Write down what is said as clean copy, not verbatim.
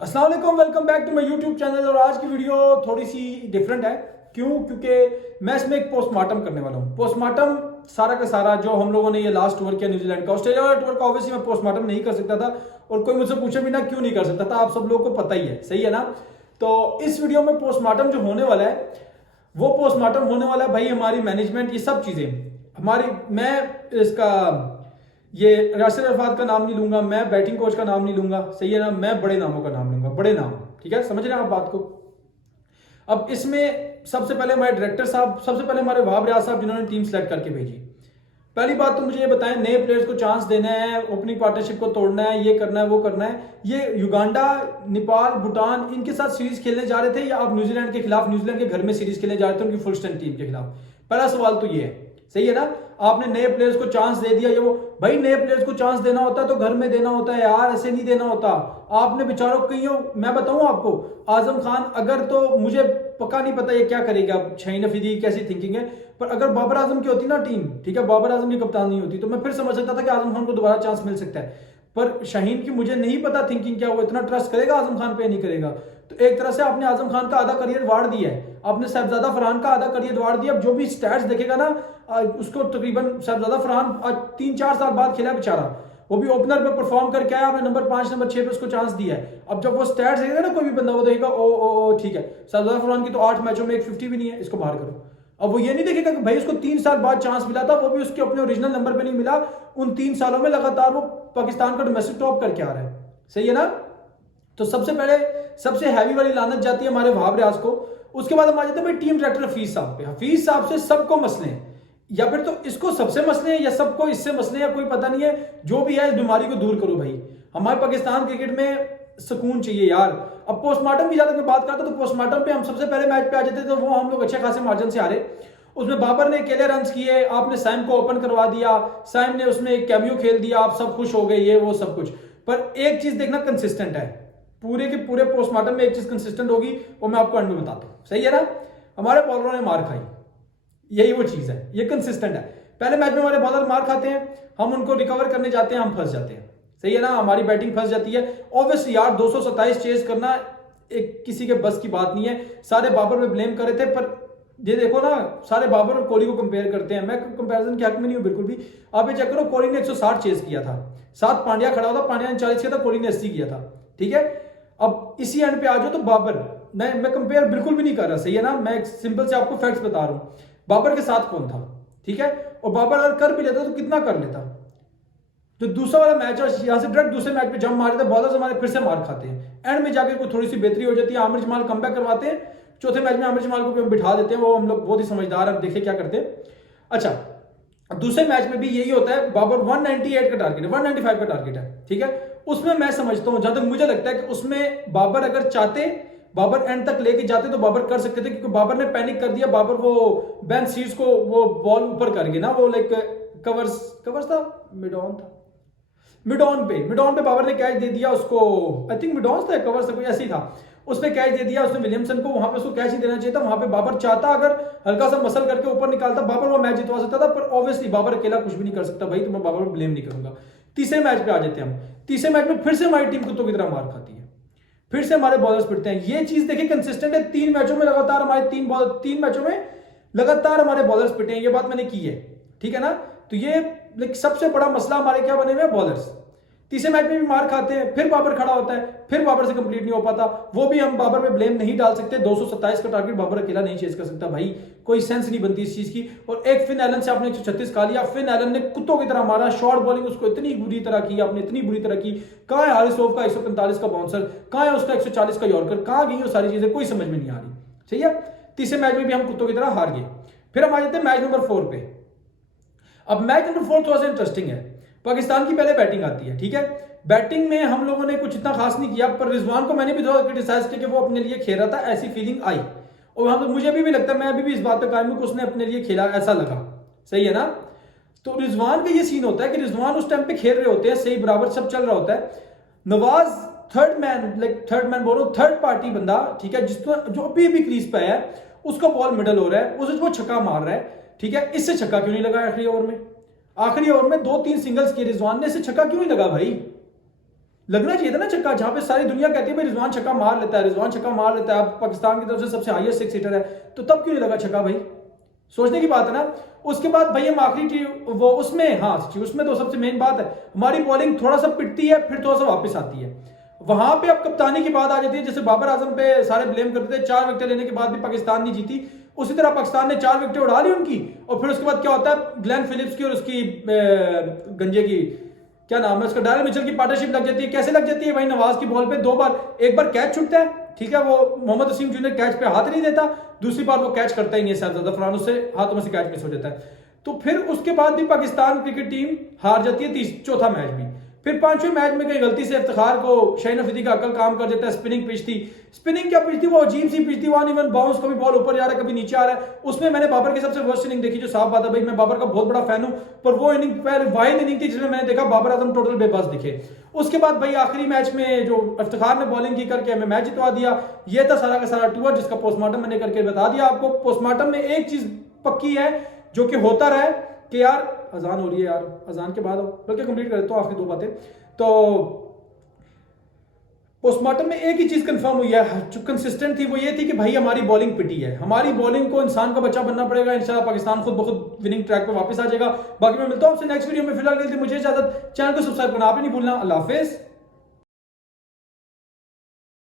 अस्सलाम वालेकुम, welcome back to my YouTube channel. और आज की वीडियो थोड़ी सी डिफरेंट है। क्यों? क्योंकि मैं इसमें एक पोस्टमार्टम करने वाला हूँ। पोस्टमार्टम सारा का सारा जो हम लोगों ने ये लास्ट टूर किया न्यूजीलैंड का, ऑस्ट्रेलिया वाला टूर का ऑब्वियसली मैं पोस्टमार्टम नहीं कर सकता था, और कोई मुझसे पूछे भी ना क्यों नहीं कर सकता था, आप सब लोगों को पता ही है, सही है ना। तो इस वीडियो में पोस्टमार्टम जो होने वाला है वो पोस्टमार्टम होने वाला है भाई हमारी मैनेजमेंट, ये सब चीजें हमारी। मैं इसका ये यासिर अरफात का नाम नहीं लूंगा, मैं बैटिंग कोच का नाम नहीं लूंगा, सही है ना। मैं बड़े नामों का नाम लूंगा, बड़े नाम, ठीक है, समझ रहे हैं आप बात को। अब इसमें सबसे पहले हमारे डायरेक्टर साहब, सबसे पहले हमारे वहाब रियाज साहब जिन्होंने टीम सेलेक्ट करके भेजी। पहली बात तो मुझे ये बताएं, नए प्लेयर्स को चांस देना है, ओपनिंग पार्टनरशिप को तोड़ना है, ये करना है वो करना है। ये युगांडा, नेपाल, भूटान इनके साथ सीरीज खेलने जा रहे थे, या आप न्यूजीलैंड के खिलाफ न्यूजीलैंड के घर में सीरीज खेलने जा रहे थे उनकी फुल स्ट्रेंथ टीम के खिलाफ? पहला सवाल तो ये है, सही है ना। आपने नए प्लेयर्स को चांस दे दिया, ये वो भाई नए प्लेयर्स को चांस देना होता है तो घर में देना होता है यार, ऐसे नहीं देना होता। आपने बेचारों कईयों, मैं बताऊं आपको, आजम खान अगर, तो मुझे पक्का नहीं पता ये क्या करेगा, शाहीन अफरीदी कैसी थिंकिंग है, पर अगर बाबर आजम की होती ना टीम, ठीक है, बाबर आजम की कप्तान नहीं होती, तो मैं फिर समझ सकता था कि आजम खान को दोबारा चांस मिल सकता है। पर शाहीन की मुझे नहीं पता थिंकिंग क्या, वो इतना ट्रस्ट करेगा आजम खान पे नहीं करेगा। तो एक तरह से आपने आजम खान का आधा करियर वाड़ दिया है, आपने साहबजादा फरहान का आधा करियर वाड़ दिया। अब जो भी स्टैट्स देखेगा ना, उसको तकरीबन साहबजादा फरहान आज 3-4 साल बाद खेला बेचारा, वो भी ओपनर में परफॉर्म करके आया, आपने नंबर 5 नंबर 6 पे उसको चांस दिया है। अब जब वो स्टैट्स देखेगा ना कोई भी बंदा, वो देखेगा ओ ठीक है, साहबजादा फरहान की तो 8 मैचों में एक 50 भी नहीं है, इसको बाहर करो। अब वो ये नहीं देखेगा कि भाई उसको 3 साल बाद चांस मिला था, वो भी उसके अपने ओरिजिनल नंबर पे नहीं मिला, उन 3 सालों में लगातार वो पाकिस्तान का डोमेस्टिक टॉप करके आ रहा है, सही है ना। तो सबसे पहले सबसे हैवी वाली लानत जाती है हमारे वहाब रियाज को। उसके बाद हम आ जाते हैं भाई टीम डायरेक्टर हफीज साहब पे। हफीज साहब से सबको मसले हैं, या फिर तो इसको सबसे मसले हैं, या सबको इससे मसले हैं, कोई पता नहीं है। जो भी है इस बीमारी को दूर करो भाई, हमारे पाकिस्तान क्रिकेट में सुकून चाहिए यार। अब पोस्टमार्टम की ज्यादा मैं बात करता, तो पोस्टमार्टम पे हम सबसे पहले मैच पे आ जाते, तो वो हम लोग अच्छे खासे मार्जिन से हारे। उसमें बाबर ने अकेले रन किए, आपने साइम को ओपन करवा दिया, साइम ने उसमें एक कैमियो खेल दिया, आप सब खुश हो गए, ये वो सब कुछ। पर एक चीज देखना, कंसिस्टेंट है पूरे के पूरे पोस्टमार्टम में, एक चीज कंसिस्टेंट होगी, वो मैं आपको एंड में बताता हूं, सही है ना। हमारे बॉलरों ने मार खाई, यही वो चीज है, ये कंसिस्टेंट है। पहले मैच में हमारे बॉलर मार खाते हैं, हम उनको रिकवर करने जाते हैं, हम फंस जाते हैं, सही है ना, हमारी बैटिंग फंस जाती है। ऑब्वियसली यार 227 चेज करना एक किसी के बस की बात नहीं है। सारे बाबर में ब्लेम कर रहे थे, पर ये देखो ना, सारे बाबर और कोहली को कंपेयर करते हैं, मैं कंपैरिजन के हक में नहीं हूं बिल्कुल भी। आप ये चेक करो, कोहली ने 160 चेज किया था, 7 पांड्या खड़ा हुआ था, पांड्या ने 40 किया था, कोहली ने 80 किया था, ठीक है। अब इसी एंड पे आ जाओ तो बाबर, मैं कंपेयर बिल्कुल भी नहीं कर रहा, सही है ना, मैं सिंपल से आपको फैक्ट्स बता रहा हूं। बाबर के साथ कौन था, ठीक है, और बाबर अगर कर भी लेता तो कितना कर लेता। जो दूसरा वाला मैच है, यहां से डायरेक्ट दूसरे मैच पे जंप मारे थे बॉलर्स हमारे, फिर से मार खाते हैं, एंड में जाके कोई थोड़ी सी बेहतरी हो जाती है, आमिर जमाल कमबैक करवाते हैं, चौथे मैच में आमिर जमाल को बिठा देते हैं, वो हम लोग बहुत ही समझदार है, देखे क्या करते हैं। अच्छा, दूसरे मैच में भी यही होता है, बाबर 198 का टारगेट है, 195 का टारगेट है, ठीक है। उसमें मैं समझता हूं, जहां तक मुझे लगता है कि उसमें बाबर अगर चाहते, बाबर एंड तक लेके जाते तो बाबर कर सकते थे, क्योंकि बाबर ने पैनिक कर दिया। बाबर वो बेन सीड्स को वो बॉल ऊपर कर गए ना, वो लाइक कवर्स था, मिड ऑन पे बाबर ने कैच दे दिया उसको, आई थिंक मिड ऑन था, कवर्स था, कोई ऐसे ही था, उसने कैच दे दिया उसने विलियमसन को, वहां पे उसको कैच ही देना चाहिए था। वहां पे बाबर चाहता, अगर हल्का सा मसल करके ऊपर निकालता, बाबर वो मैच जितवा सकता था, पर ऑब्वियसली बाबर अकेला कुछ भी नहीं कर सकता भाई, तो मैं बाबर को ब्लेम नहीं करूंगा। तीसरे मैच पे आ जाते हैं हम। तीसरे मैच में फिर से हमारी टीम कुत्तों की तरह मार खाती है, फिर से हमारे बॉलर्स पिटते हैं। ये चीज देखिए कंसिस्टेंट है, 3 मैचों में लगातार हमारे 3 मैचों में लगातार हमारे बॉलर्स पिटे हैं, ये बात मैंने की है, ठीक है ना। तो ये सबसे बड़ा मसला हमारे क्या बने हुए हैं, बॉलर्स। तीसरे मैच में भी मार खाते हैं, फिर बाबर खड़ा होता है, फिर बाबर से कंप्लीट नहीं हो पाता, वो भी हम बाबर पे ब्लेम नहीं डाल सकते। 227 का टारगेट बाबर अकेला नहीं चेस कर सकता भाई, कोई सेंस नहीं बनती इस चीज की। और एक फिन एलन से आपने 136 खा लिया, फिन एलन ने कुत्तों की तरह मारा, शॉर्ट बॉलिंग उसको इतनी बुरी तरह की, आपने इतनी बुरी तरह की। कहां है हारिस रऊफ का 145 का बाउंसर, कहां है उसका 140 का यॉर्कर, कहां गई वो सारी चीजें, कोई समझ में नहीं आ रही, ठीक है। तीसरे मैच में भी हम कुत्तों की तरह हार गए। फिर हम आ जाते हैं मैच नंबर 4 पे। अब मैच नंबर 4 थोड़ा सा इंटरेस्टिंग है। पाकिस्तान की पहले बैटिंग आती है, ठीक है। बैटिंग में हम लोगों ने कुछ इतना खास नहीं किया, पर रिजवान को मैंने भी थोड़ा क्रिटिसाइज किया कि वो अपने लिए खेल रहा था, ऐसी फीलिंग आई। और वहां पर मुझे भी लगता है, मैं अभी भी इस बात पे कायम हूं कि उसने अपने लिए खेला, ऐसा लगा, सही है ना। तो रिजवान का ये सीन होता है कि रिजवान उस टाइम पे खेल रहे होते हैं, सही बराबर सब चल रहा होता है। नवाज थर्ड मैन बोल रहा हूं, थर्ड पार्टी बंदा, ठीक है, जिसको जो अभी भी क्रीज पे है, उसका बॉल मिडल हो रहा है, वो छक्का मार रहा है, ठीक है। इससे छक्का क्यों नहीं लगा आखिरी ओवर में? आखिरी ओवर में 2-3 सिंगल्स किए रिजवान ने, इससे छक्का क्यों नहीं लगा भाई? लगना चाहिए था ना छक्का, जहां पे सारी दुनिया कहती है भाई रिजवान छक्का मार लेता है, रिजवान छक्का मार लेता है, अब पाकिस्तान की तरफ से सबसे हाईएस्ट 6 सीटर है, तो तब क्यों नहीं लगा छक्का भाई? सोचने की बात है ना। उसके बाद भाई हम आखिरी वो उसमें, हाँ उसमें तो सबसे मेन बात है, हमारी बॉलिंग थोड़ा सा पिटती है फिर थोड़ा सा वापस आती है। वहां पे अब कप्तानी की बात आ जाती है, जैसे बाबर आजम पे सारे ब्लेम करते थे, 4 विकेट लेने के बाद भी पाकिस्तान नहीं जीती, उसी तरह पाकिस्तान ने 4 विकेट उड़ा ली उनकी, और फिर उसके बाद क्या होता है, ग्लेन फिलिप्स की और उसकी गंजे की क्या नाम है उसका, डायरल मिचेल की पार्टनरशिप लग जाती है। कैसे लग जाती है भाई? नवाज की बॉल पे 2 बार, एक बार कैच छूटता है, ठीक है, वो मोहम्मद वसीम जूनियर कैच पे हाथ नहीं देता, दूसरी बार वो कैच करता ही नहीं है, शायद फरहान उससे हाथों में से कैच मिस हो जाता है। तो फिर उसके बाद भी पाकिस्तान क्रिकेट टीम हार जाती है चौथा मैच भी। फिर 5वें मैच में कहीं गलती से इफ्तिखार को शाहीन अफरीदी का अकल काम कर देता है, स्पिनिंग पिच थी, स्पिनिंग क्या पिच थी, वो अजीब सी पिच थी, वन इवन बाउंस, कभी बॉल ऊपर जा रहा है कभी नीचे आ रहा है। उसमें मैंने बाबर की सबसे वर्स्ट इनिंग देखी, जो साफ बात है भाई, मैं बाबर का बहुत बड़ा फैन हूं, पर वो इनिंग वाहिद इनिंग थी जिसमें मैंने देखा बाबर आजम टोटल बेबस दिखे। उसके बाद भाई आखिरी मैच में जो इफ्तिखार ने बॉलिंग की करके हमें मैच जितवा दिया। ये था सारा का सारा टूर, जिसका पोस्टमार्टम मैंने करके बता दिया आपको। पोस्टमार्टम में एक चीज पक्की है जो कि होता रहा कि यार अजान हो रही है यार, अजान के बाद बल्कि कंप्लीट कर देता हूं आखिरी 2 बातें। तो पोस्टमार्टम में एक ही चीज कंफर्म हुई है जो कंसिस्टेंट थी, वो ये थी कि भाई हमारी बॉलिंग पिटी है, हमारी बॉलिंग को इंसान का बच्चा बनना पड़ेगा, इंशाल्लाह पाकिस्तान खुद ब खुद विनिंग ट्रैक पे वापस आ जाएगा। बाकी मैं मिलता हूं आपसे नेक्स्ट वीडियो में, फिलहाल के लिए मुझे इजाजत, चैनल को सब्सक्राइब करना आप ही नहीं भूलना। अल्लाह हाफिज।